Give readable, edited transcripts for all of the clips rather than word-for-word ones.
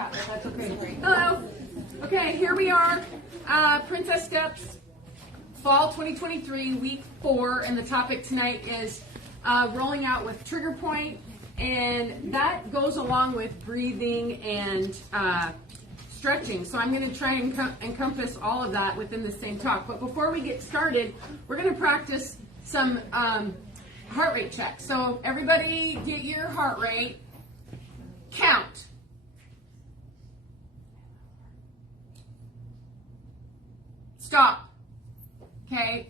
cat, but that's okay. Hello. Okay, here we are. Princess Steps, Fall 2023, Week 4, and the topic tonight is rolling out with trigger point, and that goes along with breathing and stretching. So I'm going to try and encompass all of that within the same talk. But before we get started, we're going to practice some heart rate checks. So everybody get your heart rate. Count. Stop. Okay.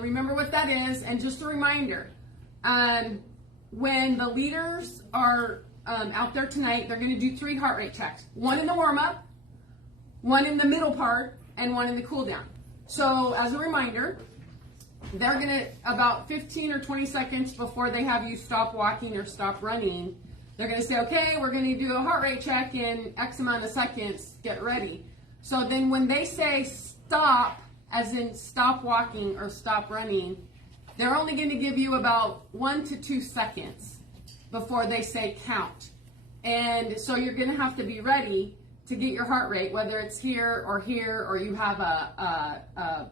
Remember what that is. And just a reminder, when the leaders are out there tonight, they're going to do 3 heart rate checks. 1 in the warm-up, 1 in the middle part, and 1 in the cool down. So as a reminder, they're going to, about 15 or 20 seconds before they have you stop walking or stop running, they're going to say, okay, we're going to do a heart rate check in X amount of seconds, get ready. So then when they say stop, as in stop walking or stop running, they're only going to give you about 1 to 2 seconds before they say count. And so you're going to have to be ready to get your heart rate, whether it's here, or you have a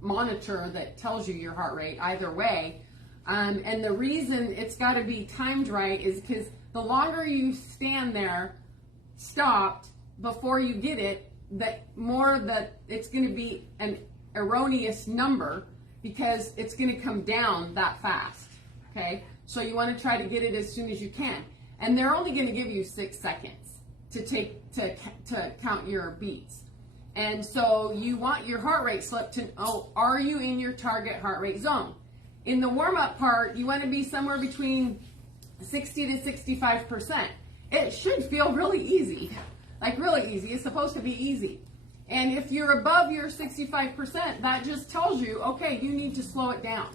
monitor that tells you your heart rate, either way. And the reason it's got to be timed right is because the longer you stand there stopped before you get it, the more that it's going to be an erroneous number, because it's going to come down that fast. Okay, so you want to try to get it as soon as you can, and they're only going to give you 6 seconds to count your beats. And so you want your heart rate slip to, are you in your target heart rate zone? In the warm-up part, you want to be somewhere between 60 to 65%. It should feel really easy, like really easy. It's supposed to be easy. And if you're above your 65%, that just tells you, okay, you need to slow it down.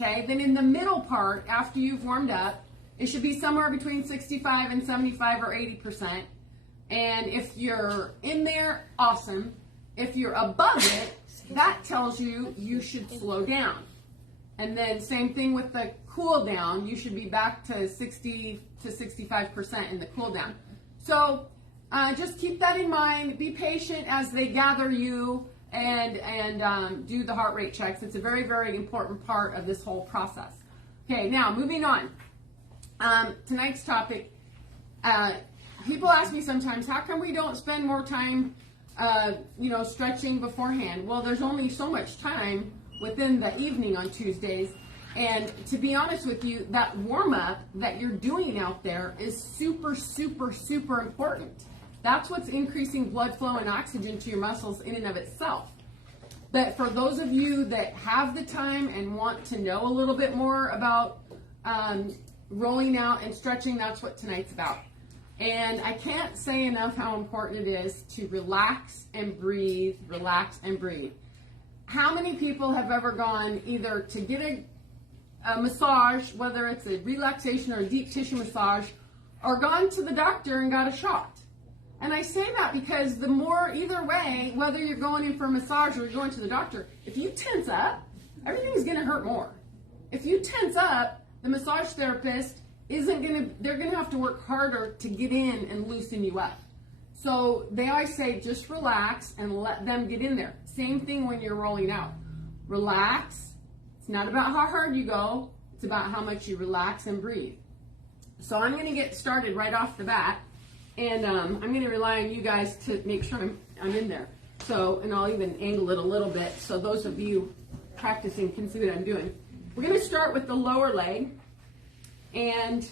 Okay, then in the middle part, after you've warmed up, it should be somewhere between 65 and 75 or 80%. And if you're in there, awesome. If you're above it, that tells you you should slow down. And then same thing with the cool down. You should be back to 60 to 65% in the cool down. So just keep that in mind. Be patient as they gather you and do the heart rate checks. It's a very, very important part of this whole process. Okay, now moving on. Tonight's topic, people ask me sometimes, how come we don't spend more time, stretching beforehand? Well, there's only so much time within the evening on Tuesdays. And to be honest with you, that warm-up that you're doing out there is super, super, super important. That's what's increasing blood flow and oxygen to your muscles in and of itself. But for those of you that have the time and want to know a little bit more about rolling out and stretching, that's what tonight's about. And I can't say enough how important it is to relax and breathe, relax and breathe. How many people have ever gone either to get a massage, whether it's a relaxation or a deep tissue massage, or gone to the doctor and got a shot? And I say that because the more, either way, whether you're going in for a massage or you're going to the doctor, if you tense up, everything's going to hurt more. If you tense up, the massage therapist they're going to have to work harder to get in and loosen you up. So they always say, just relax and let them get in there. Same thing when you're rolling out. Relax. It's not about how hard you go. It's about how much you relax and breathe. So I'm going to get started right off the bat. And I'm going to rely on you guys to make sure I'm in there. So, and I'll even angle it a little bit so those of you practicing can see what I'm doing. We're going to start with the lower leg. And,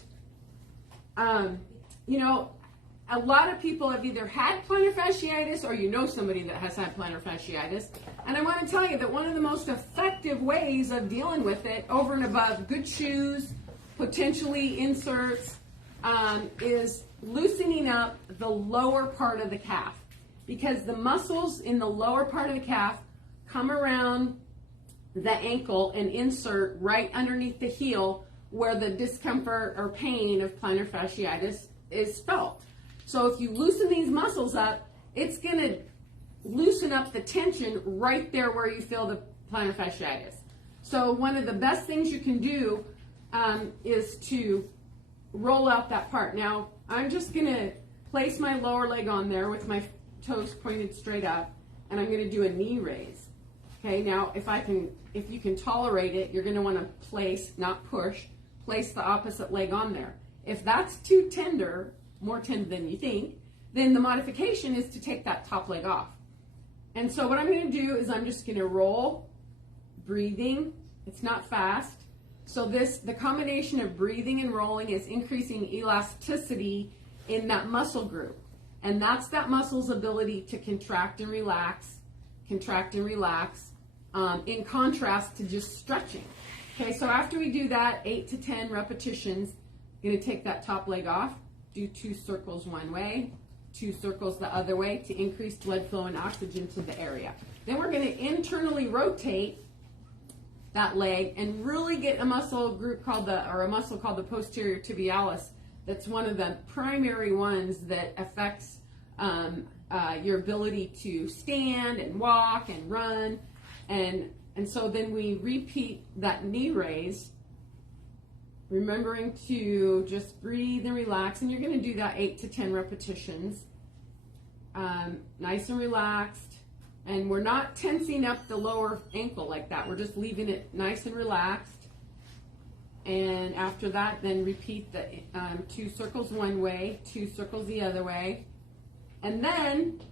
a lot of people have either had plantar fasciitis or you know somebody that has had plantar fasciitis. And I want to tell you that one of the most effective ways of dealing with it, over and above good shoes, potentially inserts, is loosening up the lower part of the calf. Because the muscles in the lower part of the calf come around the ankle and insert right underneath the heel, where the discomfort or pain of plantar fasciitis is felt. So if you loosen these muscles up, it's going to loosen up the tension right there where you feel the plantar fasciitis. So one of the best things you can do is to roll out that part. Now, I'm just going to place my lower leg on there with my toes pointed straight up, and I'm going to do a knee raise. Okay, now if you can tolerate it, you're going to want to place, not push, place the opposite leg on there. If that's too tender, more tender than you think, then the modification is to take that top leg off. And so what I'm going to do is I'm just going to roll, breathing. It's not fast. So the combination of breathing and rolling is increasing elasticity in that muscle group. And that's that muscle's ability to contract and relax, in contrast to just stretching. Okay, so after we do that, 8 to 10 repetitions, I'm going to take that top leg off, do 2 circles one way, 2 circles the other way to increase blood flow and oxygen to the area. Then we're going to internally rotate that leg and really get a muscle group called the posterior tibialis. That's one of the primary ones that affects your ability to stand and walk and run. And so then we repeat that knee raise, remembering to just breathe and relax. And you're going to do that 8 to 10 repetitions. Nice and relaxed. And we're not tensing up the lower ankle like that. We're just leaving it nice and relaxed. And after that, then repeat the 2 circles one way, 2 circles the other way. And then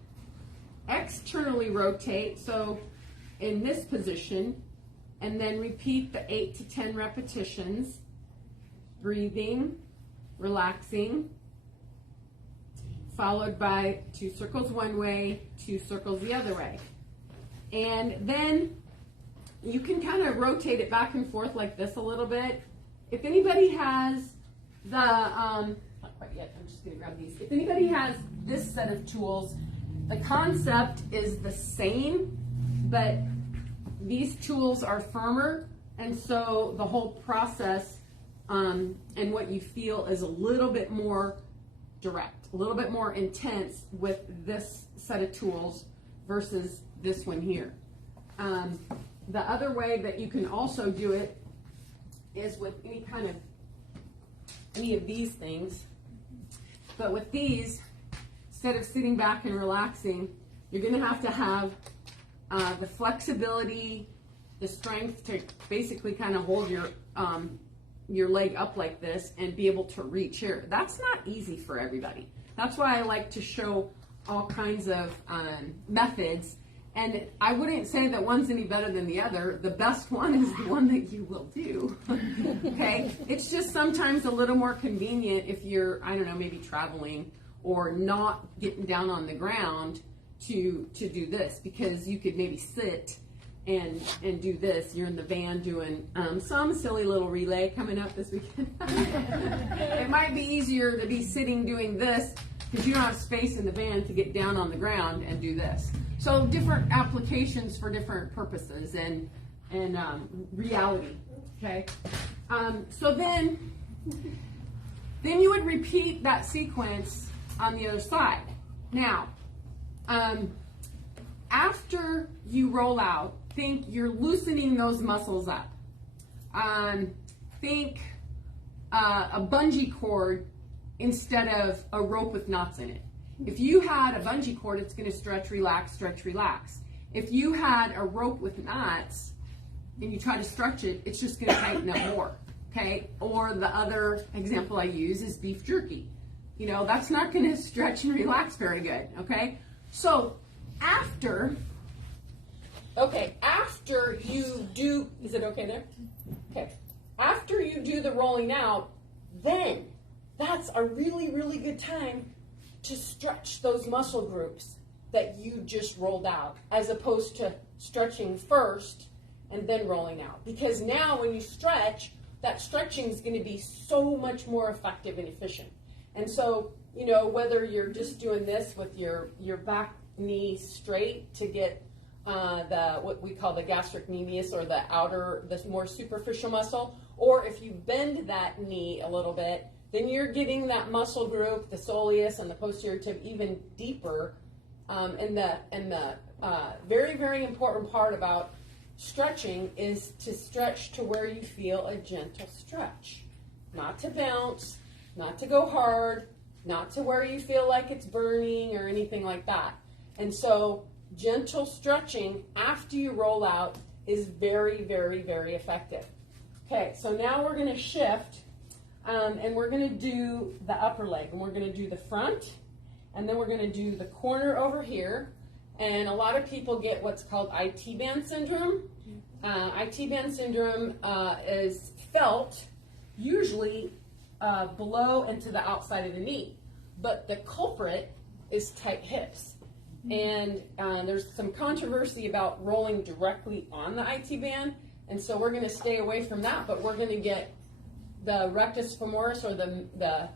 externally rotate, so in this position, and then repeat the 8 to 10 repetitions, breathing, relaxing, followed by 2 circles one way, 2 circles the other way. And then you can kind of rotate it back and forth like this a little bit. If anybody has the, not quite yet, I'm just going to grab these. If anybody has this set of tools, the concept is the same, but these tools are firmer, and so the whole process and what you feel is a little bit more direct, a little bit more intense with this set of tools versus this one here. The other way that you can also do it is with any of these things. But with these, instead of sitting back and relaxing, you're going to have the flexibility, the strength to basically kind of hold your leg up like this and be able to reach here. That's not easy for everybody. That's why I like to show all kinds of methods. And I wouldn't say that one's any better than the other. The best one is the one that you will do. Okay? It's just sometimes a little more convenient if you're, I don't know, maybe traveling or not getting down on the ground to do this, because you could maybe sit and do this. You're in the van doing some silly little relay coming up this weekend. It might be easier to be sitting doing this because you don't have space in the van to get down on the ground and do this. So different applications for different purposes and reality. Okay. So then you would repeat that sequence on the other side. Now, after you roll out, think you're loosening those muscles up. Think a bungee cord instead of a rope with knots in it. If you had a bungee cord, it's going to stretch, relax, stretch, relax. If you had a rope with knots and you try to stretch it, it's just going to tighten up more. Okay? Or the other example I use is beef jerky. You know, that's not going to stretch and relax very good. Okay? So after you do, is it okay there? Okay. After you do the rolling out, then that's a really, really good time to stretch those muscle groups that you just rolled out, as opposed to stretching first and then rolling out. Because now when you stretch, that stretching is going to be so much more effective and efficient. And so, you know, whether you're just doing this with your back knee straight to get what we call the gastric medius, or the more superficial muscle, or if you bend that knee a little bit, then you're getting that muscle group, the soleus and the posterior tib, even deeper. And the very, very important part about stretching is to stretch to where you feel a gentle stretch. Not to bounce, not to go hard, not to where you feel like it's burning or anything like that. And so gentle stretching after you roll out is very, very, very effective. Okay, so now we're going to shift and we're going to do the upper leg, and we're going to do the front, and then we're going to do the corner over here. And a lot of people get what's called IT band syndrome. IT band syndrome is felt usually below and to the outside of the knee, but the culprit is tight hips. And there's some controversy about rolling directly on the IT band, and so we're going to stay away from that, but we're going to get the rectus femoris, or the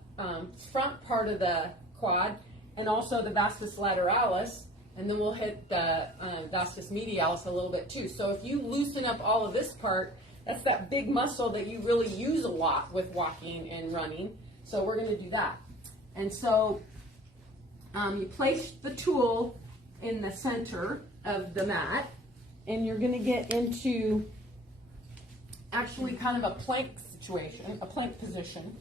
front part of the quad, and also the vastus lateralis, and then we'll hit the vastus medialis a little bit too. So if you loosen up all of this part, that's that big muscle that you really use a lot with walking and running. So we're going to do that. And so you place the tool in the center of the mat, and you're going to get into actually kind of a plank situation, a plank position.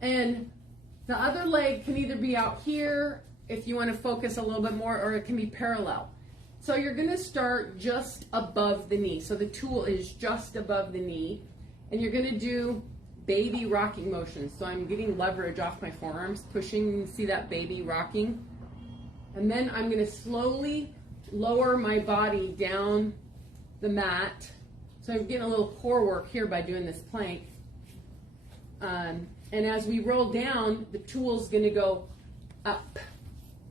And the other leg can either be out here if you want to focus a little bit more, or it can be parallel. So you're going to start just above the knee. So the tool is just above the knee, and you're going to do baby rocking motions. So I'm getting leverage off my forearms, pushing, see that baby rocking? And then I'm going to slowly lower my body down the mat. So I'm getting a little core work here by doing this plank. And as we roll down, the tool's going to go up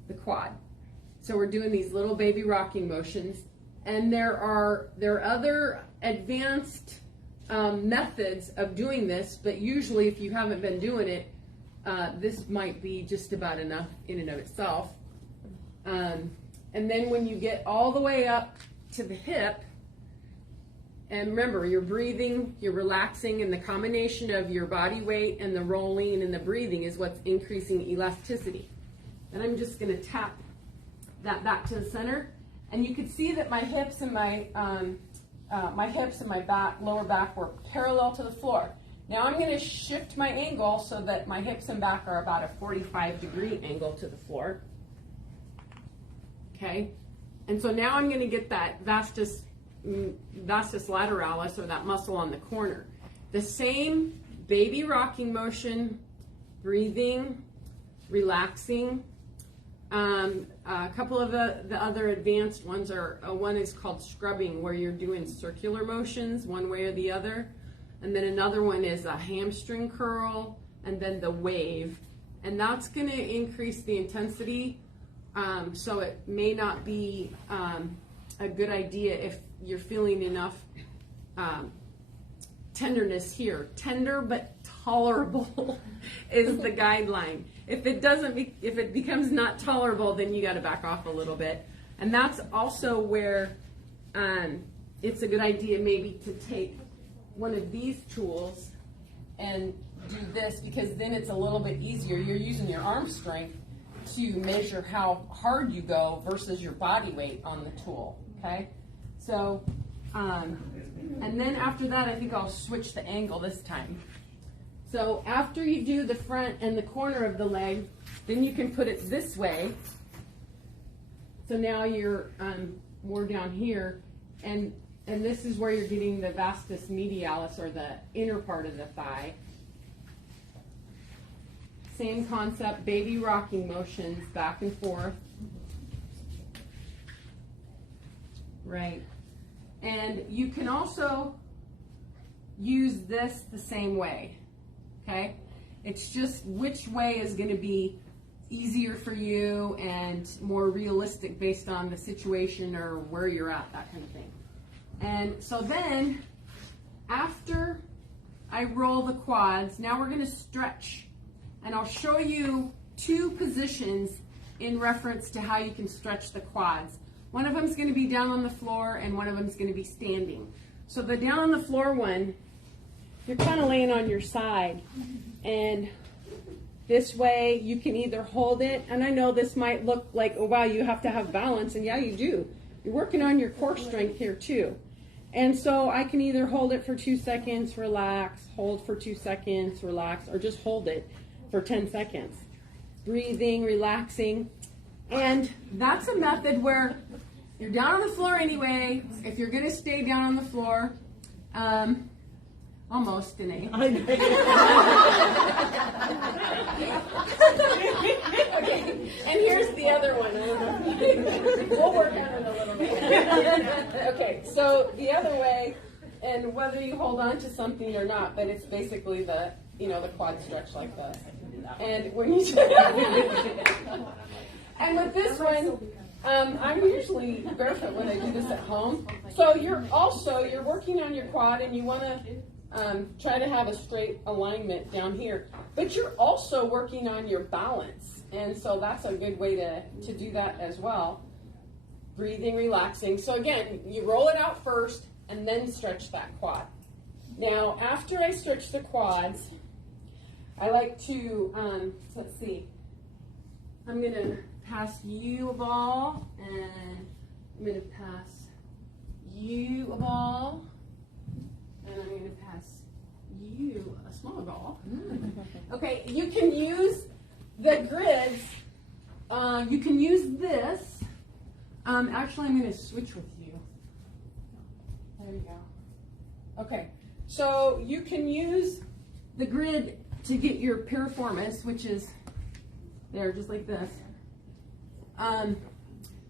the quad. So we're doing these little baby rocking motions. And there are other advanced methods of doing this, but usually if you haven't been doing it, this might be just about enough in and of itself. And then when you get all the way up to the hip, and remember, you're breathing, you're relaxing, and the combination of your body weight and the rolling and the breathing is what's increasing elasticity. And I'm just going to tap that back to the center, and you can see that my hips and my back, lower back, were parallel to the floor. Now I'm going to shift my angle so that my hips and back are about a 45-degree angle to the floor. Okay, and so now I'm going to get that vastus lateralis, or that muscle on the corner. The same baby rocking motion, breathing, relaxing. A couple of the other advanced ones are, one is called scrubbing, where you're doing circular motions one way or the other. And then another one is a hamstring curl, and then the wave. And that's going to increase the intensity. So it may not be a good idea if you're feeling enough tenderness here. Tender but tolerable is the guideline. If it becomes not tolerable, then you got to back off a little bit. And that's also where it's a good idea maybe to take one of these tools and do this, because then it's a little bit easier. You're using your arm strength to measure how hard you go versus your body weight on the tool, okay? So, and then after that, I think I'll switch the angle this time. So after you do the front and the corner of the leg, then you can put it this way. So now you're more down here, and this is where you're getting the vastus medialis, or the inner part of the thigh. Same concept, baby rocking motions back and forth. Right. And you can also use this the same way. Okay? It's just which way is going to be easier for you and more realistic based on the situation or where you're at, that kind of thing. And so then, after I roll the quads, now we're going to stretch. And I'll show you two positions in reference to how you can stretch the quads. One of them is going to be down on the floor, and one of them is going to be standing. So the down on the floor one, you're kind of laying on your side. And this way you can either hold it, and I know this might look like, oh wow, you have to have balance, and yeah, you do. You're working on your core strength here too. And so I can either hold it for 2 seconds, relax, hold for 2 seconds, relax, or just hold it for 10 seconds. Breathing, relaxing. And that's a method where you're down on the floor anyway. If you're going to stay down on the floor, almost, Danae. Okay, and here's the other one. We'll work on it a little bit. Okay, so the other way, and whether you hold on to something or not, but it's basically the quad stretch like this. And when you and with this one, I'm usually barefoot when I do this at home. So you're working on your quad, and you want to try to have a straight alignment down here. But you're also working on your balance, and so that's a good way to do that as well. Breathing, relaxing. So again, you roll it out first, and then stretch that quad. Now, after I stretch the quads, I like to, let's see, I'm going to pass you a ball, and I'm going to pass you a ball, and I'm going to pass you a smaller ball. Okay, you can use the grids. You can use this. Actually, I'm going to switch with you. There you go. Okay, so you can use the grid to get your piriformis, which is there, just like this.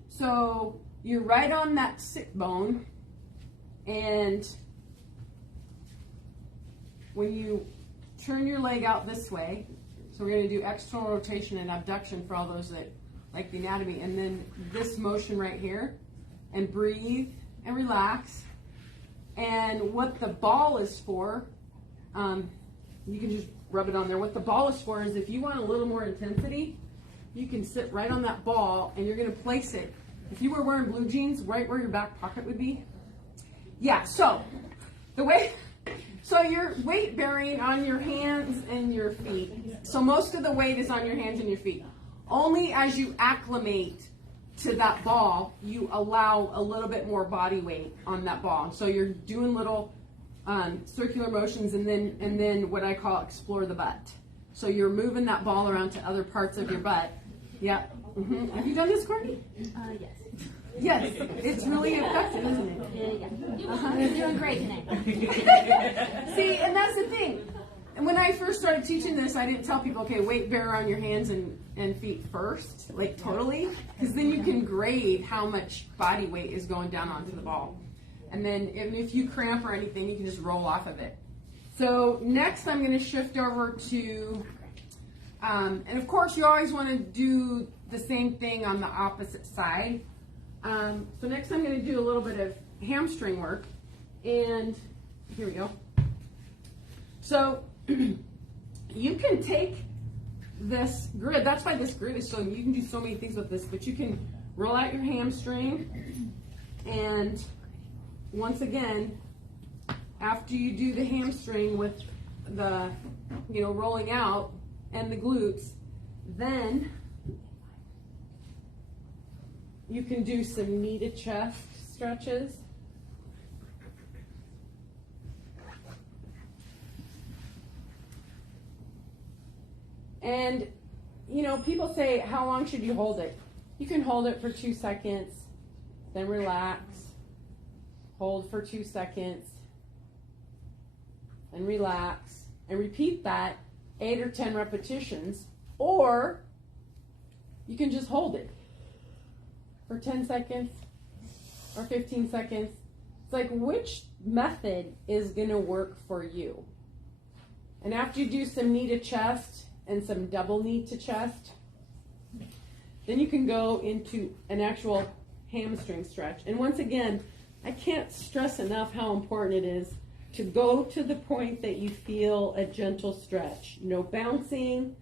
So you're right on that sit bone, and when you turn your leg out this way, so we're going to do external rotation and abduction for all those that like the anatomy, and then this motion right here, and breathe and relax. And what the ball is for, you can just rub it on there. What the ball is for is if you want a little more intensity, you can sit right on that ball, and you're going to place it, if you were wearing blue jeans, right where your back pocket would be. Yeah, so you're weight bearing on your hands and your feet. So most of the weight is on your hands and your feet. Only as you acclimate to that ball, you allow a little bit more body weight on that ball. So you're doing little circular motions, and then what I call explore the butt. So you're moving that ball around to other parts of your butt. Yeah. Mm-hmm. Have you done this, Courtney? Yes. Yes. It's really effective, isn't it? Yeah. You're doing great tonight. See, and that's the thing. And when I first started teaching this, I didn't tell people, okay, weight bear on your hands and feet first, like totally, because then you can grade how much body weight is going down onto the ball. And then if you cramp or anything, you can just roll off of it. So next I'm going to shift over to, and of course you always want to do the same thing on the opposite side. So next I'm going to do a little bit of hamstring work, and here we go. So you can take this grid, that's why this grid is so, you can do so many things with this, but you can roll out your hamstring, and once again, after you do the hamstring with the, rolling out and the glutes, then you can do some knee to chest stretches. And, people say, how long should you hold it? You can hold it for 2 seconds, then relax, hold for 2 seconds, and relax, and repeat that 8 or 10 repetitions, or you can just hold it for 10 seconds or 15 seconds. It's like, which method is going to work for you? And after you do some knee to chest and some double knee to chest, then you can go into an actual hamstring stretch. And once again, I can't stress enough how important it is to go to the point that you feel a gentle stretch. No bouncing.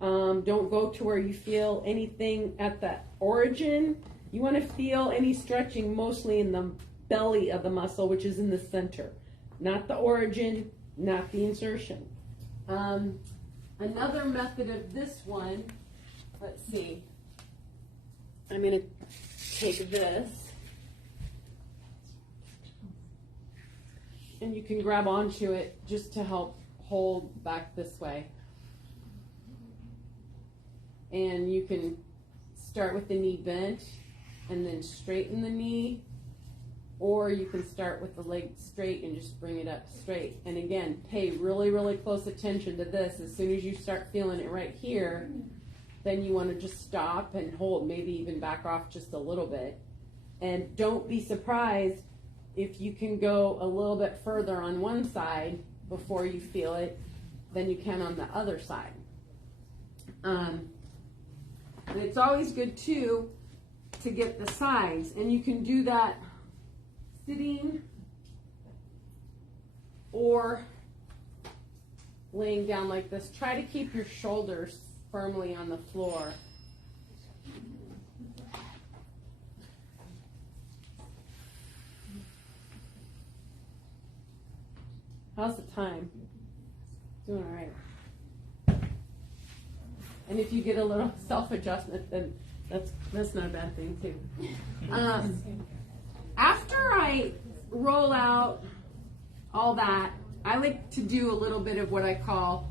Don't go to where you feel anything at the origin. You want to feel any stretching mostly in the belly of the muscle, which is in the center. Not the origin, not the insertion. Another method of this one, let's see. I'm going to take this. and you can grab onto it just to help hold back this way. And you can start with the knee bent and then straighten the knee, or you can start with the leg straight and just bring it up straight. And again, pay really, really close attention to this. As soon as you start feeling it right here, then you want to just stop and hold, maybe even back off just a little bit. And don't be surprised if you can go a little bit further on one side before you feel it than you can on the other side. And it's always good too to get the sides, and you can do that sitting or laying down like this. Try to keep your shoulders firmly on the floor. How's the time? Doing all right. And if you get a little self-adjustment, then that's not a bad thing too. After I roll out all that, I like to do a little bit of what I call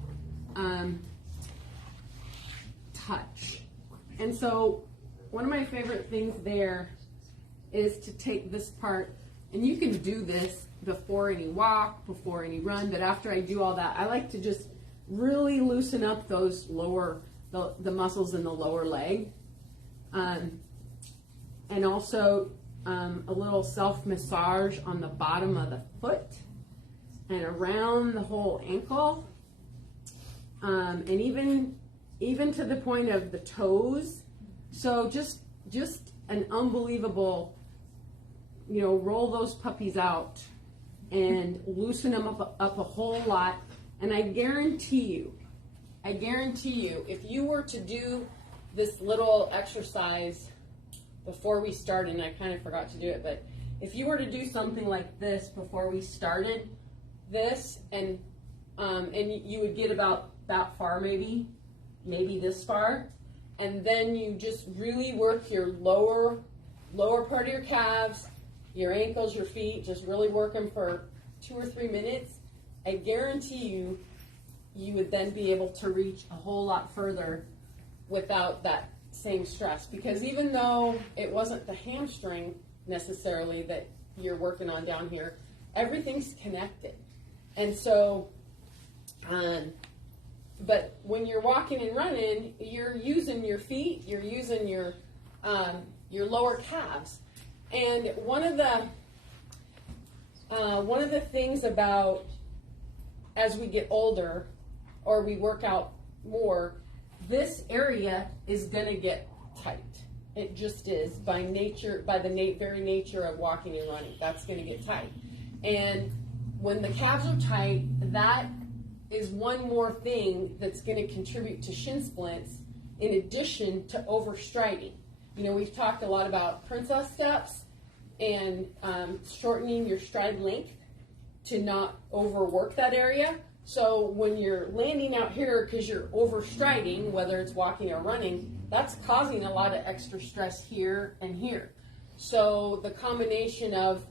touch. And so one of my favorite things there is to take this part, and you can do this before any walk, before any run, but after I do all that, I like to just really loosen up those the muscles in the lower leg. And also a little self-massage on the bottom of the foot and around the whole ankle, and even to the point of the toes. So just an unbelievable, roll those puppies out and loosen them up a whole lot. And I guarantee you, if you were to do this little exercise before we started, and I kind of forgot to do it, but if you were to do something like this before we started this, and you would get about that far, maybe this far, and then you just really work your lower part of your calves, your ankles, your feet, just really work them for 2 or 3 minutes. I guarantee you would then be able to reach a whole lot further without that same stress. Because even though it wasn't the hamstring necessarily that you're working on down here, everything's connected. And so, but when you're walking and running, you're using your feet, you're using your lower calves. And one of the things about as we get older or we work out more, this area is going to get tight. It just is by nature, by the very nature of walking and running. That's going to get tight. And when the calves are tight, that is one more thing that's going to contribute to shin splints in addition to overstriding. We've talked a lot about princess steps and shortening your stride length to not overwork that area. So when you're landing out here because you're overstriding, whether it's walking or running, that's causing a lot of extra stress here and here. So the combination of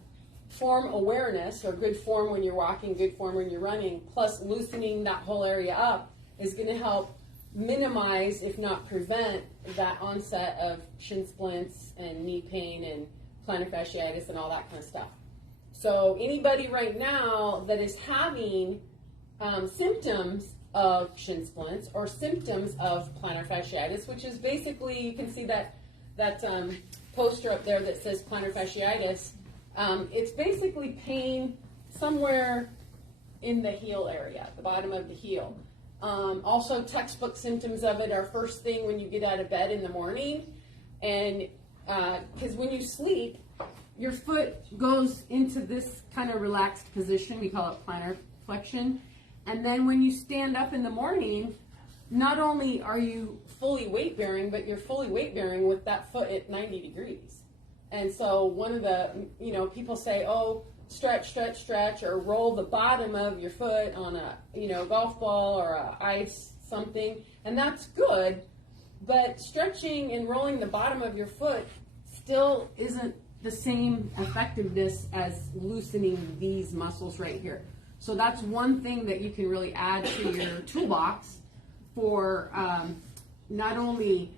form awareness, or good form when you're walking, good form when you're running, plus loosening that whole area up is going to help minimize, if not prevent, that onset of shin splints and knee pain and plantar fasciitis and all that kind of stuff. So anybody right now that is having symptoms of shin splints or symptoms of plantar fasciitis, which is basically, you can see that poster up there that says plantar fasciitis. It's basically pain somewhere in the heel area, the bottom of the heel. Also, textbook symptoms of it are first thing when you get out of bed in the morning, and because when you sleep, your foot goes into this kind of relaxed position. We call it plantar flexion. And then when you stand up in the morning, not only are you fully weight bearing, but you're fully weight bearing with that foot at 90 degrees. And so one of the, people say, oh, stretch, or roll the bottom of your foot on a, golf ball or a ice something. And that's good, but stretching and rolling the bottom of your foot still isn't the same effectiveness as loosening these muscles right here. So that's one thing that you can really add to your toolbox for not only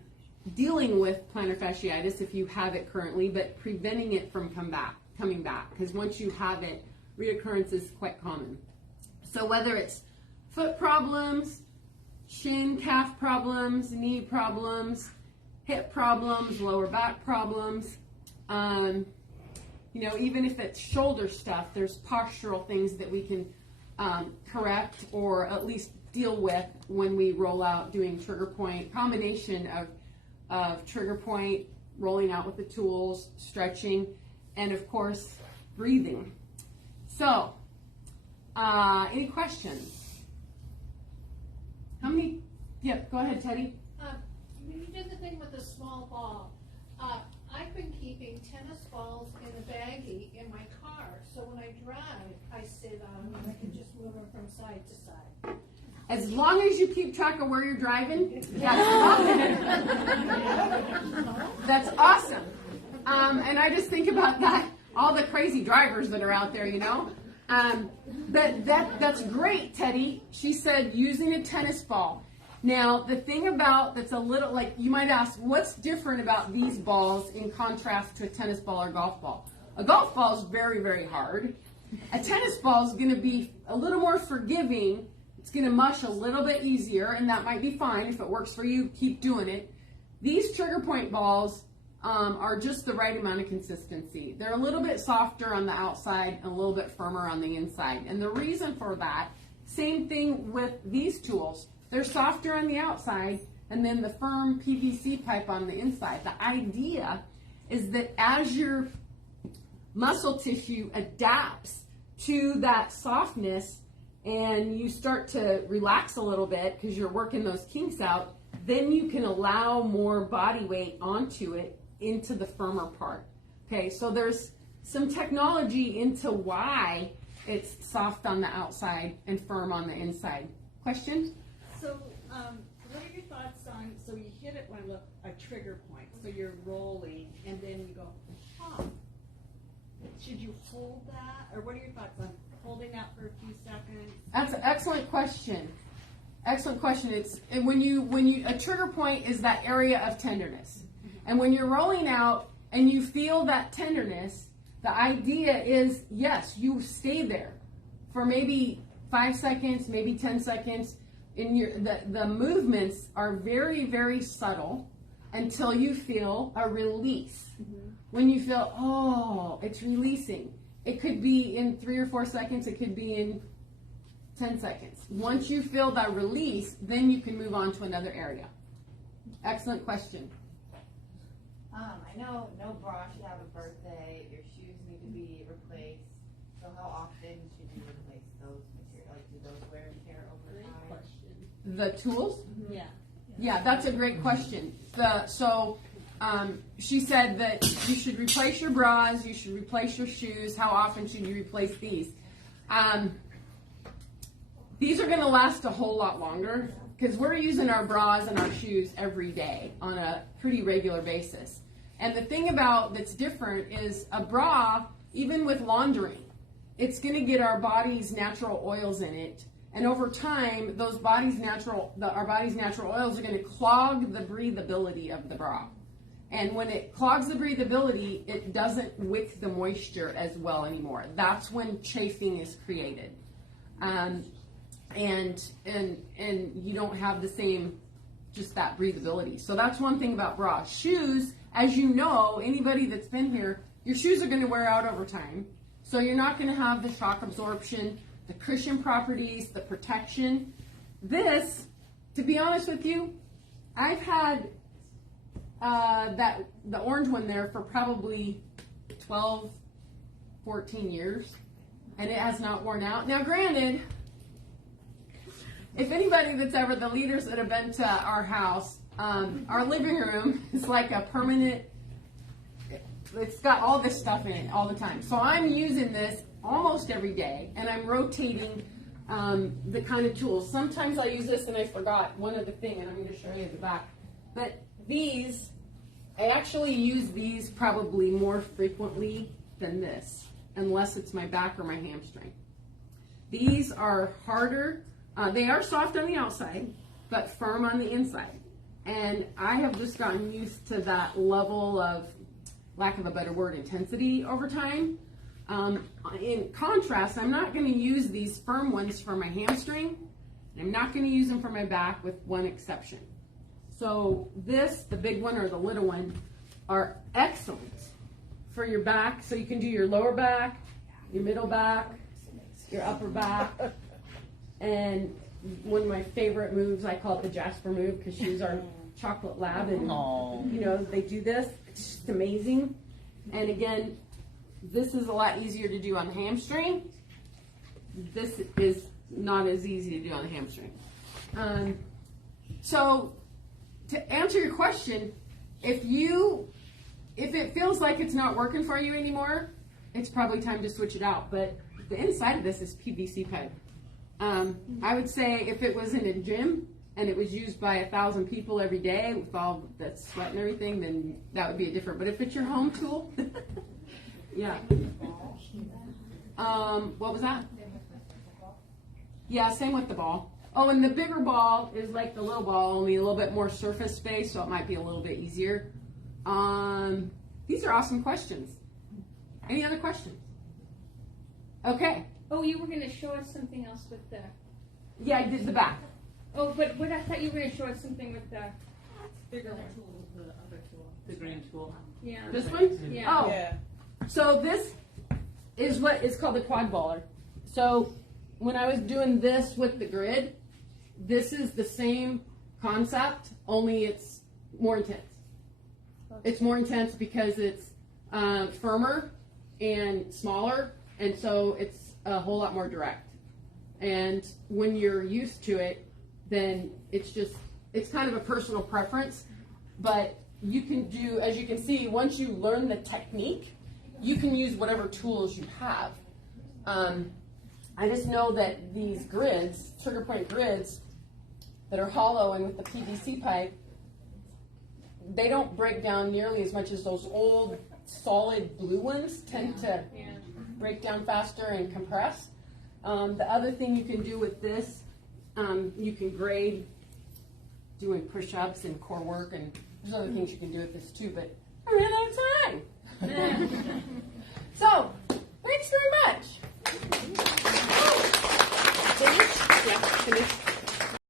dealing with plantar fasciitis if you have it currently, but preventing it from coming back. Because once you have it, reoccurrence is quite common. So whether it's foot problems, shin, calf problems, knee problems, hip problems, lower back problems, even if it's shoulder stuff, there's postural things that we can correct or at least deal with when we roll out doing trigger point, combination of trigger point, rolling out with the tools, stretching, and of course, breathing. So, any questions? How many? Yep, go ahead, Teddy. You did the thing with the small ball. I've been keeping tennis balls in a baggie in my car, so when I drive, I sit on them and I can just move them from side to side. As long as you keep track of where you're driving, that's awesome. That's awesome. And I just think about that, all the crazy drivers that are out there, That's great, Teddy. She said using a tennis ball. Now, the thing about that's a little, like, you might ask, what's different about these balls in contrast to a tennis ball or golf ball? A golf ball is very, very hard. A tennis ball is going to be a little more forgiving. It's going to mush a little bit easier, and that might be fine. If it works for you, keep doing it. These trigger point balls are just the right amount of consistency. They're a little bit softer on the outside and a little bit firmer on the inside. And the reason for that, same thing with these tools. They're softer on the outside and then the firm PVC pipe on the inside. The idea is that as your muscle tissue adapts to that softness and you start to relax a little bit because you're working those kinks out, then you can allow more body weight onto it into the firmer part. Okay, so there's some technology into why it's soft on the outside and firm on the inside. Questions? So, what are your thoughts on, so you hit it when a trigger point, so you're rolling, and then you go, should you hold that, or what are your thoughts on holding that for a few seconds? That's an excellent question. Excellent question. It's when a trigger point is that area of tenderness, and when you're rolling out and you feel that tenderness, the idea is, yes, you stay there for maybe 5 seconds, maybe 10 seconds. The movements are very, very subtle until you feel a release. When you feel, oh, it's releasing. It could be in 3 or 4 seconds. It could be in 10 seconds. Once you feel that release, then you can move on to another area. Excellent question. I know no bra should have a birthday. Your shoes need to be replaced. So how often should you replace those materials? Like, do those wear and tear over time? The tools? Yeah. Yeah, that's a great question. She said that you should replace your bras, you should replace your shoes. How often should you replace these? These are going to last a whole lot longer because we're using our bras and our shoes every day on a pretty regular basis. And the thing that's different is a bra, even with laundering, it's going to get our body's natural oils in it. And over time, our body's natural oils are going to clog the breathability of the bra. And when it clogs the breathability, it doesn't wick the moisture as well anymore. That's when chafing is created. And you don't have the same, just that breathability. So that's one thing about bras. Shoes, as you know, anybody that's been here, your shoes are going to wear out over time. So you're not going to have the shock absorption, the cushion properties, the protection. This, to be honest with you, I've had the orange one there for probably 12, 14 years, and it has not worn out. Now, granted, if anybody that's ever, the leaders that have been to our house, our living room is like a permanent, it's got all this stuff in it all the time. So I'm using this almost every day, and I'm rotating the kind of tools. Sometimes I use this and I forgot one other thing, and I'm going to show you at the back. But these, I actually use these probably more frequently than this, unless it's my back or my hamstring. These are harder. They are soft on the outside, but firm on the inside. And I have just gotten used to that level of, lack of a better word, intensity over time. In contrast, I'm not going to use these firm ones for my hamstring. I'm not going to use them for my back, with one exception. So this, the big one or the little one, are excellent for your back. So you can do your lower back, your middle back, your upper back. And one of my favorite moves, I call it the Jasper move, because she's our chocolate lab, and you know, they do this. It's just amazing. And again, this is a lot easier to do on the hamstring. This is not as easy to do on the hamstring. So to answer your question, if it feels like it's not working for you anymore, it's probably time to switch it out. But the inside of this is PVC pipe. I would say if it was in a gym and it was used by 1,000 people every day with all the sweat and everything, then that would be a different. But if it's your home tool, yeah. What was that? Yeah, same with the ball. Oh, and the bigger ball is like the little ball, only a little bit more surface space, so it might be a little bit easier. These are awesome questions. Any other questions? Okay. Oh, you were going to show us something else with the. Yeah, I did the back. Oh, but I thought you were going to show us something with the bigger one. The green tool. Yeah. This one? Yeah. Oh. Yeah. So this is what is called the quad baller. So when I was doing this with the grid, this is the same concept, only it's more intense. It's more intense because it's firmer and smaller, and so it's a whole lot more direct. And when you're used to it, then it's kind of a personal preference, but you can do, as you can see, once you learn the technique, you can use whatever tools you have. I just know that these grids, trigger point grids, that are hollow and with the PVC pipe, they don't break down nearly as much as those old solid blue ones tend to break down faster and compress. The other thing you can do with this, you can grade doing push-ups and core work, and there's other things you can do with this too, but I ran out of time. So, thanks very much. Finish? Yeah, finish.